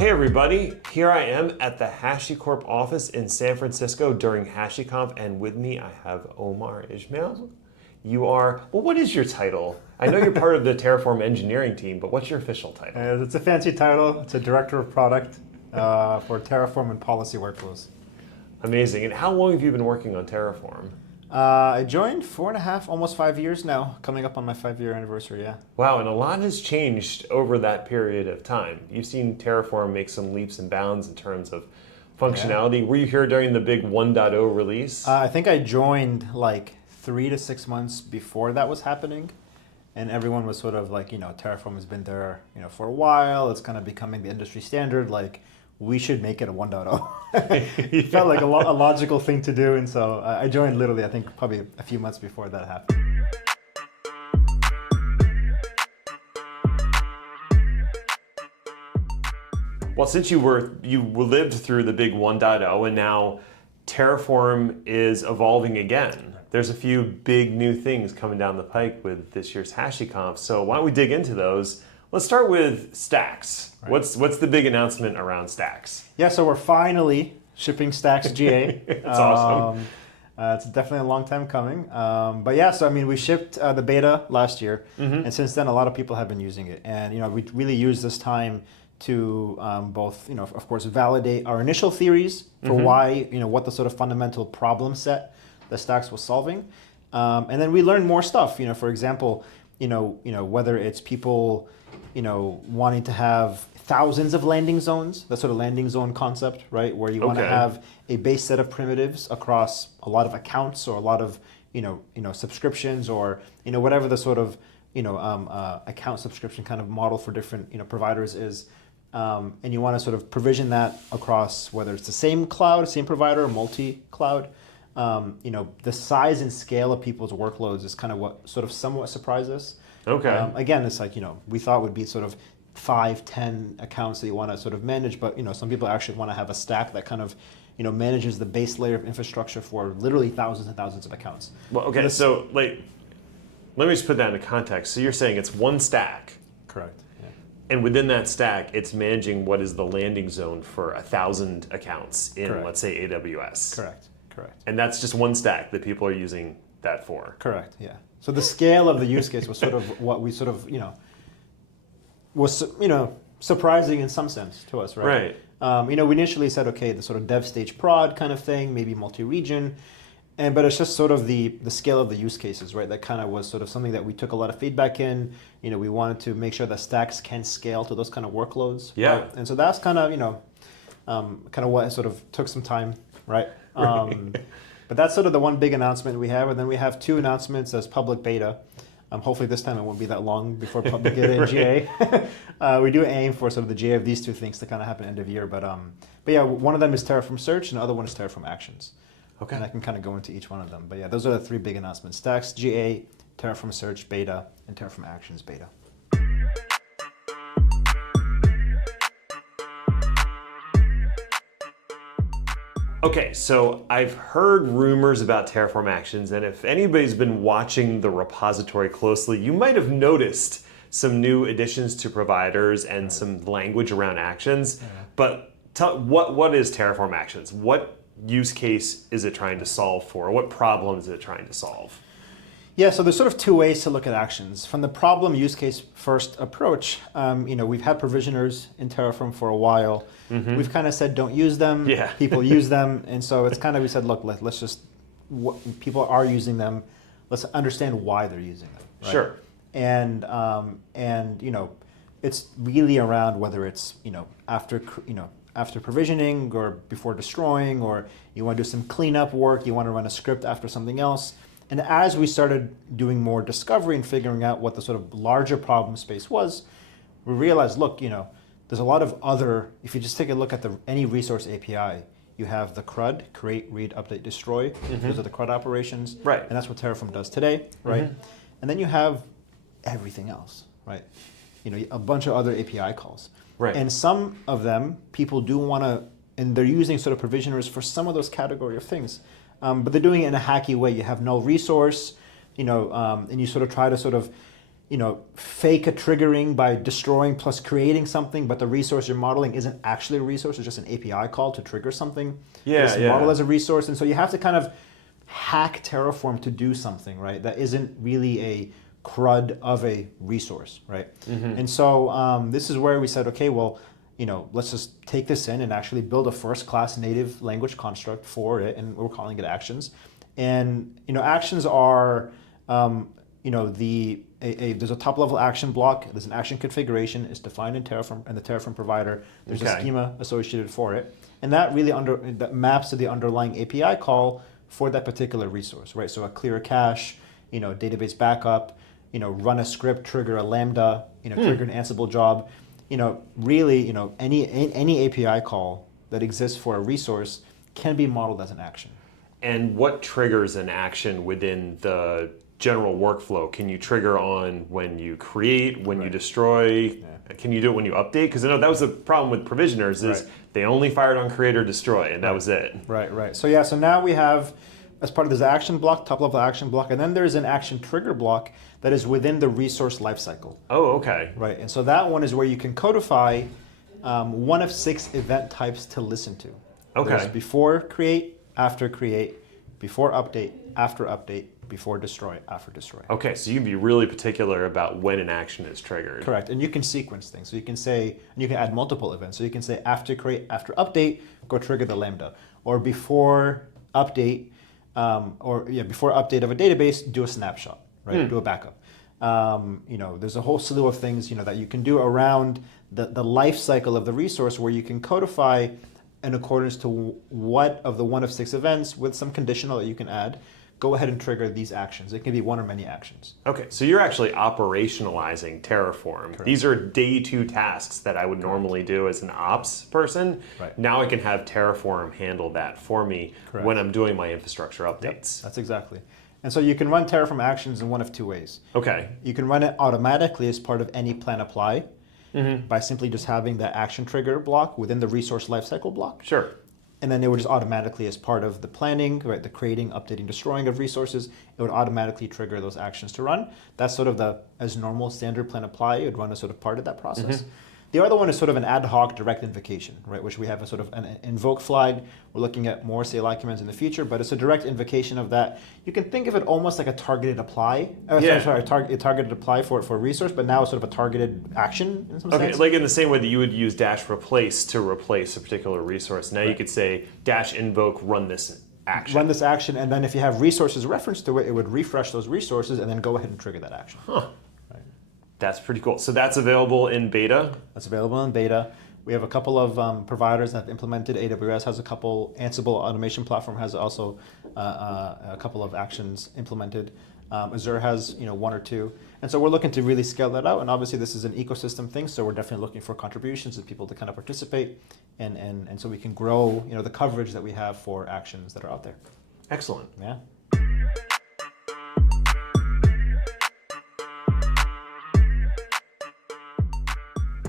Hey everybody, here I am at the HashiCorp office in San Francisco during HashiConf, and with me I have Omar Ismail. You are, well, what is your title? I know you're part of the Terraform engineering team, but what's your official title? It's a fancy title. It's a director of product for Terraform and Policy Workflows. Amazing. And how long have you been working on Terraform? I joined 4.5, almost 5 years now, coming up on my 5-year anniversary, yeah. Wow, and a lot has changed over that period of time. You've seen Terraform make some leaps and bounds in terms of functionality. Yeah. Were you here during the big 1.0 release? I think I joined like 3 to 6 months before that was happening. And everyone was sort of like, Terraform has been there, for a while. It's kind of becoming the industry standard. Like, we should make it a 1.0. It felt like a logical thing to do. And so I joined literally, I think, probably a few months before that happened. Well, since you lived through the big 1.0 and now Terraform is evolving again. There's a few big new things coming down the pike with this year's HashiConf. So why don't we dig into those? Let's start with Stacks. Right. What's the big announcement around Stacks? Yeah, so we're finally shipping Stacks GA. It's awesome. It's definitely a long time coming. But yeah, so I mean, we shipped the beta last year, and since then a lot of people have been using it. And we really used this time to both, of course, validate our initial theories for why, what the sort of fundamental problem set that Stacks was solving. And then we learned more stuff, for example, whether it's people, wanting to have thousands of landing zones, that sort of landing zone concept, right? Where you want to have a base set of primitives across a lot of accounts or a lot of, subscriptions or, whatever the sort of, account subscription kind of model for different, providers is. And you want to sort of provision that across whether it's the same cloud, same provider, or multi-cloud. The size and scale of people's workloads is kind of what sort of somewhat surprised us. Okay. Again, it's like, we thought would be sort of 5, 10 accounts that you want to sort of manage, but some people actually want to have a stack that kind of manages the base layer of infrastructure for literally thousands and thousands of accounts. Well, okay, so let me just put that into context. So you're saying it's one stack. Correct. And within that stack, it's managing what is the landing zone for 1,000 accounts in, Correct. Let's say, AWS. Correct. And that's just one stack that people are using that for. Correct, yeah. So the scale of the use case was sort of what we sort of, was, surprising in some sense to us, right? Right. We initially said, okay, the sort of dev stage prod kind of thing, maybe multi-region, but it's just sort of the scale of the use cases, right? That kind of was sort of something that we took a lot of feedback in. We wanted to make sure that Stacks can scale to those kind of workloads. Yeah. Right? And so that's kind of, what sort of took some time, right? But that's sort of the one big announcement we have, and then we have 2 announcements as public beta. Hopefully this time it won't be that long before public beta and GA. We do aim for sort of the GA of these 2 things to kind of happen end of year, but yeah, one of them is Terraform Search, and the other one is Terraform Actions. Okay. And I can kind of go into each one of them. But yeah, those are the 3 big announcements: Stacks GA, Terraform Search beta, and Terraform Actions beta. Okay, so I've heard rumors about Terraform Actions, and if anybody's been watching the repository closely, you might have noticed some new additions to providers and some language around actions. But what is Terraform Actions? What use case is it trying to solve for? What problem is it trying to solve? Yeah, so there's sort of 2 ways to look at actions. From the problem use case first approach, we've had provisioners in Terraform for a while. We've kind of said don't use them. Yeah. People use them, and so it's kind of, we said, look, let's just, people are using them. Let's understand why they're using them. Right? Sure. And it's really around whether it's after provisioning or before destroying, or you want to do some cleanup work, you want to run a script after something else. And as we started doing more discovery and figuring out what the sort of larger problem space was, we realized, look, there's a lot of other, if you just take a look at any resource API, you have the CRUD, create, read, update, destroy. Those are the CRUD operations. Right. And that's what Terraform does today, right? And then you have everything else, right? A bunch of other API calls. Right. And some of them, people do want to, and they're using sort of provisioners for some of those category of things. But they're doing it in a hacky way. You have null resource, and you sort of try to sort of fake a triggering by destroying plus creating something, but the resource you're modeling isn't actually a resource, it's just an API call to trigger something. It's modeled as a resource, and so you have to kind of hack Terraform to do something, right? That isn't really a CRUD of a resource, right? And so this is where we said, okay, well, let's just take this in and actually build a first-class native language construct for it, and we're calling it actions. And actions are, there's a top-level action block. There's an action configuration. It's defined in Terraform and the Terraform provider. There's a schema associated for it, and that really that maps to the underlying API call for that particular resource, right? So a clear cache, database backup, run a script, trigger a Lambda, trigger an Ansible job. Really, any API call that exists for a resource can be modeled as an action. And what triggers an action within the general workflow? Can you trigger on when you create, when you destroy? Can you do it when you update? Because I know that was the problem with provisioners is they only fired on create or destroy, and that was it. Right. So now we have, as part of this action block, top-level action block, and then there's an action trigger block that is within the resource lifecycle. Oh, okay. Right, and so that one is where you can codify one of 6 event types to listen to. Okay. There's before create, after create, before update, after update, before destroy, after destroy. Okay, so you can be really particular about when an action is triggered. Correct, and you can sequence things. So you can say, and you can add multiple events. So you can say after create, after update, go trigger the Lambda, or before update, before update of a database, do a snapshot, right? Do a backup. There's a whole slew of things that you can do around the life cycle of the resource, where you can codify in accordance to what of the one of 6 events with some conditional that you can add. Go ahead and trigger these actions. It can be one or many actions. Okay, so you're actually operationalizing Terraform. Correct. These are day 2 tasks that I would normally do as an ops person. Right. Now I can have Terraform handle that for me when I'm doing my infrastructure updates. That's exactly. And so you can run Terraform Actions in one of 2 ways. Okay. You can run it automatically as part of any plan apply by simply just having the action trigger block within the resource lifecycle block. Sure. And then it would just automatically, as part of the planning, right, the creating, updating, destroying of resources, it would automatically trigger those actions to run. That's sort of as normal standard plan apply, it would run as sort of part of that process. The other one is sort of an ad hoc direct invocation, right, which we have a sort of an invoke flag. We're looking at more CLI commands in the future, but it's a direct invocation of that. You can think of it almost like a targeted apply. A targeted apply for a resource, but now it's sort of a targeted action in some sense. Like in the same way that you would use -replace to replace a particular resource. Now you could say -invoke run this action. Run this action, and then if you have resources referenced to it, it would refresh those resources and then go ahead and trigger that action. That's pretty cool. So that's available in beta? That's available in beta. We have a couple of providers that have implemented. AWS has a couple. Ansible Automation Platform has also a couple of actions implemented. Azure has 1 or 2. And so we're looking to really scale that out. And obviously this is an ecosystem thing, so we're definitely looking for contributions and people to kind of participate. And so we can grow the coverage that we have for actions that are out there. Excellent. Yeah.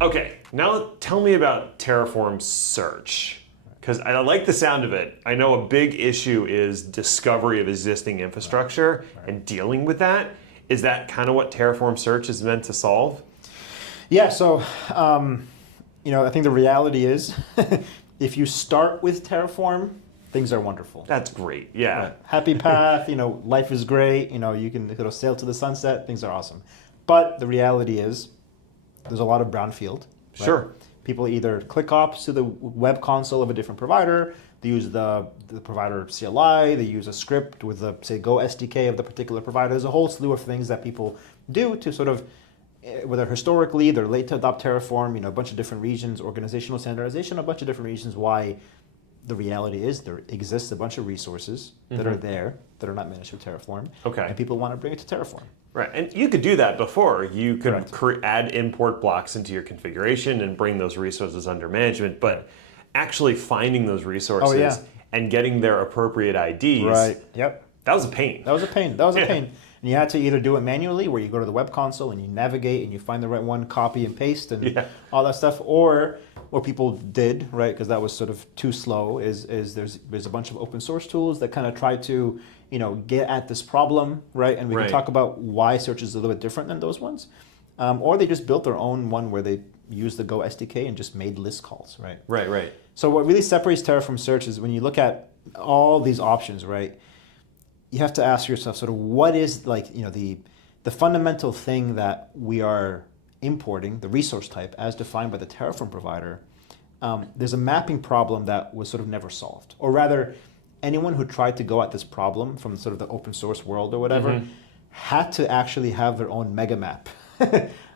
Okay, now tell me about Terraform Search, because I like the sound of it. I know a big issue is discovery of existing infrastructure and dealing with that. Is that kind of what Terraform Search is meant to solve? Yeah, so I think the reality is if you start with Terraform, things are wonderful. That's great, yeah. Right. Happy path, life is great, you can sail to the sunset, things are awesome. But the reality is, there's a lot of brownfield. Right? Sure. People either click ops to the web console of a different provider, they use the provider CLI, they use a script with the, say, Go SDK of the particular provider. There's a whole slew of things that people do to sort of, whether historically they're late to adopt Terraform, a bunch of different reasons, organizational standardization, a bunch of different reasons why. The reality is there exists a bunch of resources that are there that are not managed with Terraform. Okay. And people want to bring it to Terraform. Right, and you could do that before. You could add import blocks into your configuration and bring those resources under management, but actually finding those resources and getting their appropriate IDs, that was a pain. That was a pain. And you had to either do it manually, where you go to the web console and you navigate and you find the right one, copy and paste and all that stuff, or what people did, right, because that was sort of too slow, is there's a bunch of open source tools that kind of try to get at this problem, right? And we Right. can talk about why search is a little bit different than those ones. Or they just built their own one where they used the Go SDK and just made list calls, right? Right. So what really separates Terraform Search is when you look at all these options, right? You have to ask yourself sort of what is the fundamental thing that we are importing, the resource type as defined by the Terraform provider. There's a mapping problem that was sort of never solved. Or rather, anyone who tried to go at this problem from sort of the open source world or whatever had to actually have their own mega map.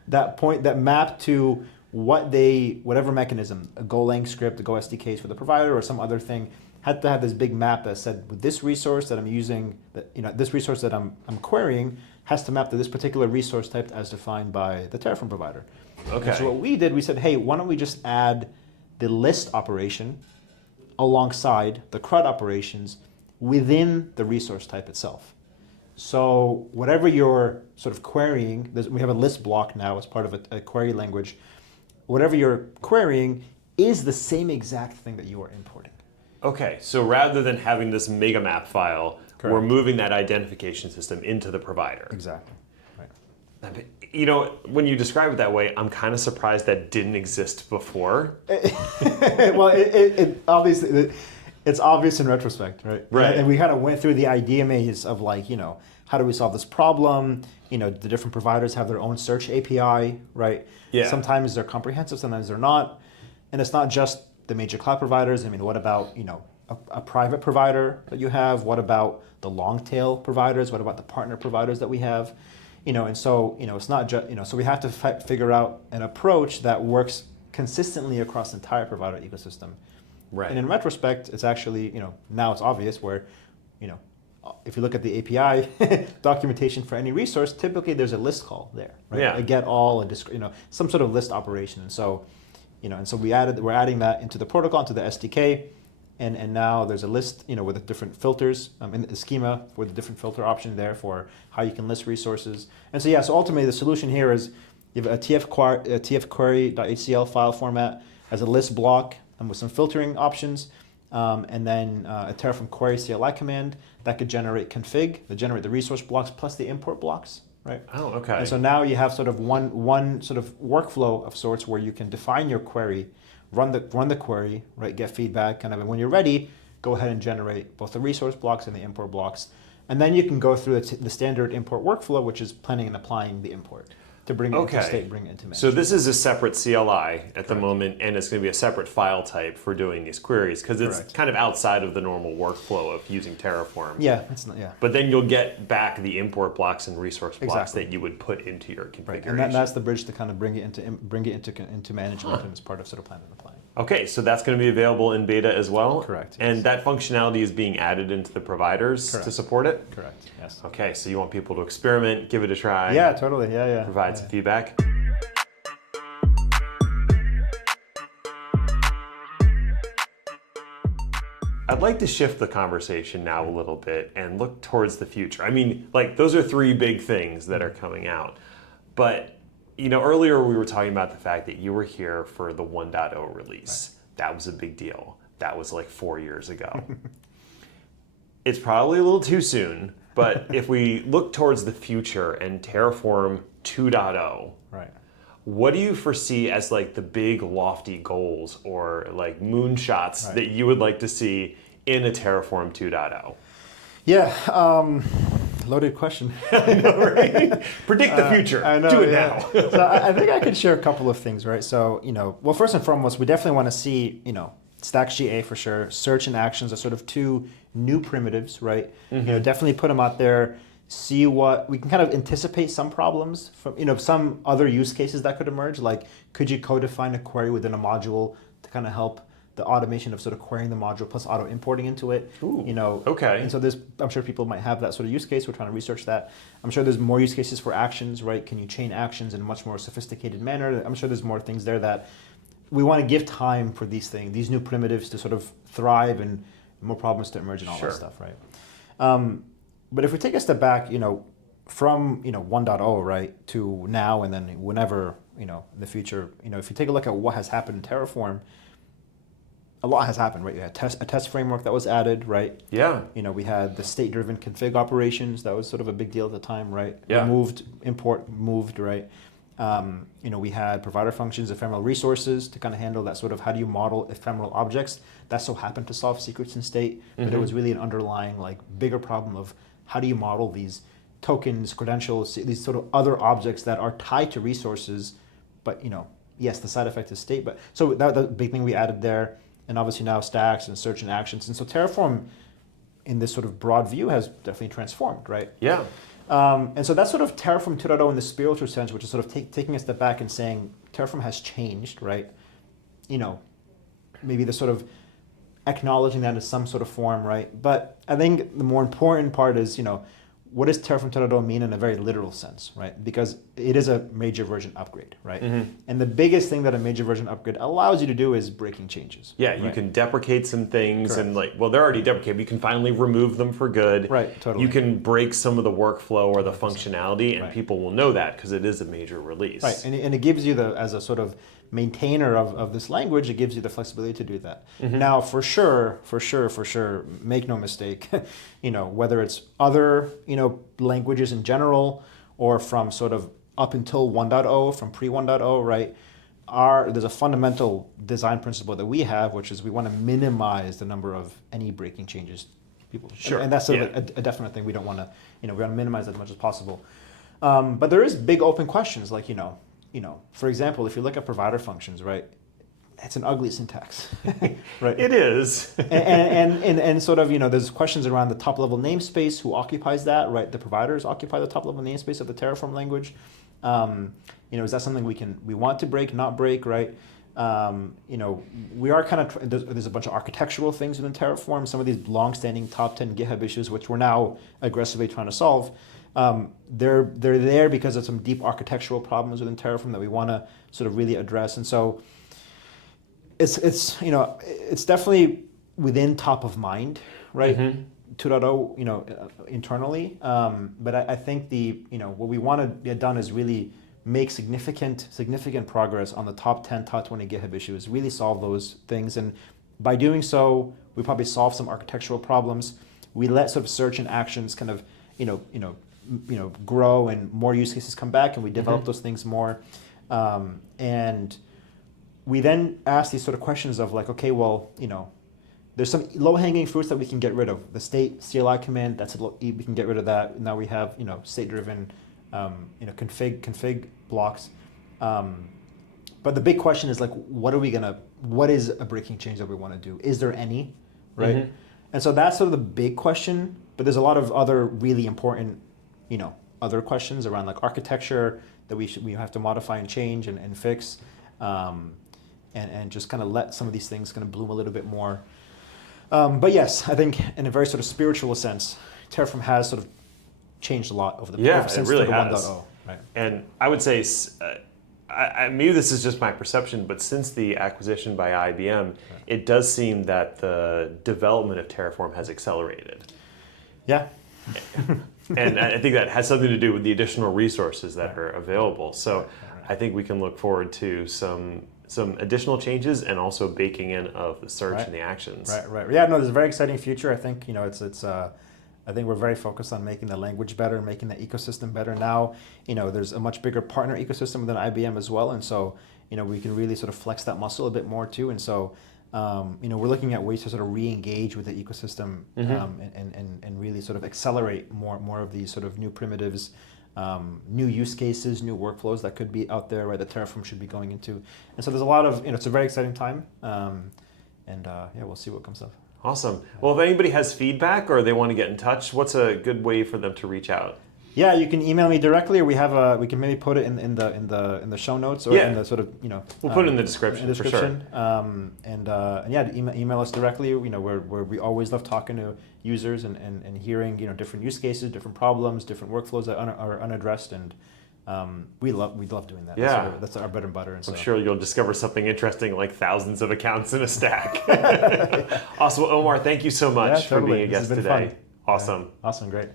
that map to whatever mechanism, a Golang script, a Go SDKs for the provider or some other thing, had to have this big map that said, with this resource that I'm using, this resource that I'm querying has to map to this particular resource type as defined by the Terraform provider. Okay. And so what we did, we said, hey, why don't we just add the list operation alongside the CRUD operations within the resource type itself. So whatever you're sort of querying, we have a list block now as part of a query language. Whatever you're querying is the same exact thing that you are importing. Okay, so rather than having this mega map file, Correct. we're moving that identification system into the provider. Exactly. Right. When you describe it that way, I'm kind of surprised that didn't exist before. Well, it obviously, it's obvious in retrospect, right? Right. And we kind of went through the idea maze of how do we solve this problem? The different providers have their own search API, right? Yeah. Sometimes they're comprehensive, sometimes they're not. And it's not just the major cloud providers. I mean, what about, a private provider that you have? What about the long tail providers? What about the partner providers that we have? And so, it's not just, so we have to figure out an approach that works consistently across the entire provider ecosystem. Right. And in retrospect, it's actually, now it's obvious where, if you look at the API documentation for any resource, typically there's a list call there, right? Yeah. A get all, some sort of list operation. And so, we're adding that into the protocol, into the SDK, and now there's a list, with the different filters in the schema with the different filter option there for how you can list resources. And so so ultimately the solution here is you have a tfquery.htcl file format as a list block and with some filtering options, and then a Terraform query CLI command that could generate config, that generate the resource blocks plus the import blocks, right? Oh, okay. And so now you have sort of one sort of workflow of sorts where you can define your query, run the query, right? Get feedback, and when you're ready, go ahead and generate both the resource blocks and the import blocks, and then you can go through the standard import workflow, which is planning and applying the import to bring it into state, bring it into management. So this is a separate CLI at the moment, and it's going to be a separate file type for doing these queries because it's Correct. kind of outside of the normal workflow of using Terraform. Yeah, it's not. Yeah. But then you'll get back the import blocks and resource blocks Exactly. that you would put into your configuration. Right, and that's the bridge to kind of bring it into management and as part of sort of planning and applying. Okay, so that's going to be available in beta as well? Correct, And yes. that functionality is being added into the providers to Correct. support it? Correct. Yes. Okay, so you want people to experiment, give it a try. Yeah, totally. Yeah. Provide some feedback. I'd like to shift the conversation now a little bit and look towards the future. I mean, those are three big things that are coming out. But, earlier we were talking about the fact that you were here for the 1.0 release. Right. That was a big deal. That was 4 years ago. It's probably a little too soon, but if we look towards the future and Terraform 2.0, right. What do you foresee as the big lofty goals or moonshots that you would like to see in a Terraform 2.0? Yeah, loaded question. I know, right? Predict the future. I know, Do it yeah. now. So I think I could share a couple of things, right? So, well, first and foremost, we definitely want to see, Stacks GA for sure. Search and actions are sort of two new primitives, right? Mm-hmm. Definitely put them out there. See what we can kind of anticipate some problems from some other use cases that could emerge. Could you co-define a query within a module to kind of help the automation of sort of querying the module plus auto importing into it? Ooh, okay. And so I'm sure people might have that sort of use case. We're trying to research that. I'm sure there's more use cases for actions, right? Can you chain actions in a much more sophisticated manner? I'm sure there's more things there that we want to give time for these things, these new primitives to sort of thrive and more problems to emerge and all that stuff, right? But if we take a step back, from 1.0, right, to now and then whenever, in the future, if you take a look at what has happened in Terraform, a lot has happened, right? You had a test framework that was added, right? Yeah. We had the state-driven config operations. That was sort of a big deal at the time, right? Yeah. Import moved, right? We had provider functions, ephemeral resources to kind of handle that sort of how do you model ephemeral objects. That so happened to solve secrets in state, but it was really an underlying like bigger problem of how do you model these tokens, credentials, these sort of other objects that are tied to resources, but yes, the side effect is state. But so that the big thing we added there, and obviously now stacks and search and actions. And so Terraform, in this sort of broad view, has definitely transformed, right? Yeah. And so that's sort of Terraform 2.0 in the spiritual sense, which is sort of taking a step back and saying Terraform has changed, right? Maybe the sort of acknowledging that in some sort of form, right? But I think the more important part is, what does Terraform 2.0 mean in a very literal sense, right? Because it is a major version upgrade, right? And the biggest thing that a major version upgrade allows you to do is breaking changes. Yeah, you right? can deprecate some things. Correct. And they're already deprecated. You can finally remove them for good. Right, totally. You can break some of the workflow or the functionality, and Right. people will know that because it is a major release. Right, and it gives you as a sort of maintainer of this language, it gives you the flexibility to do that. Now, for sure, make no mistake, whether it's other, languages in general, or from sort of up until 1.0, from pre 1.0, right? There's a fundamental design principle that we have, which is we want to minimize the number of any breaking changes people. Sure. And that's sort of a definite thing. We don't want to, we want to minimize as much as possible. But there is big open questions, like, for example, if you look at provider functions, right? It's an ugly syntax, right? It is. and sort of, there's questions around the top level namespace, who occupies that, right? The providers occupy the top level namespace of the Terraform language. Is that something we want to break, not break, right? We are kind of, there's a bunch of architectural things within Terraform, some of these long-standing top 10 GitHub issues, which we're now aggressively trying to solve. They're there because of some deep architectural problems within Terraform that we want to sort of really address. And so it's definitely within top of mind, right? 2.0, internally. But I think what we want to get done is really make significant progress on the top 10, top 20 GitHub issues, really solve those things. And by doing so, we probably solve some architectural problems. We let sort of search and actions kind of, grow, and more use cases come back, and we develop those things more. And we then ask these sort of questions of like, okay, well, there's some low-hanging fruits that we can get rid of. The state CLI command, we can get rid of that. Now we have, state-driven, config blocks. But the big question is like, what is a breaking change that we want to do? Is there any, right? And so that's sort of the big question, but there's a lot of other really important, other questions around like architecture that we have to modify and change and fix. And just kind of let some of these things kind of bloom a little bit more. But yes, I think in a very sort of spiritual sense, Terraform has sort of changed a lot over the since it really the has. 1.0. Right. And I would say, maybe this is just my perception, but since the acquisition by IBM, it does seem that the development of Terraform has accelerated. Yeah. And I think that has something to do with the additional resources that are available. So I think we can look forward to some additional changes, and also baking in of the search and the actions. Right. Yeah, no, there's a very exciting future. I think, I think we're very focused on making the language better, making the ecosystem better. Now, there's a much bigger partner ecosystem within IBM as well. And so, we can really sort of flex that muscle a bit more too. And so, we're looking at ways to sort of re-engage with the ecosystem, and really sort of accelerate more of these sort of new primitives, new use cases, new workflows that could be out there, right, that Terraform should be going into. And so there's a lot of, it's a very exciting time. We'll see what comes up. Awesome. Well, if anybody has feedback or they want to get in touch, what's a good way for them to reach out? Yeah, you can email me directly, or we can maybe put it in the show notes, or in the sort of we'll put it in the description. For sure. Email us directly. We always love talking to users and hearing different use cases, different problems, different workflows that are unaddressed, and we love doing that. Yeah, that's our bread and butter. And I'm sure you'll discover something interesting, like thousands of accounts in a stack. Awesome, Omar. Thank you so much for being a guest today. Fun. Awesome. Awesome, great.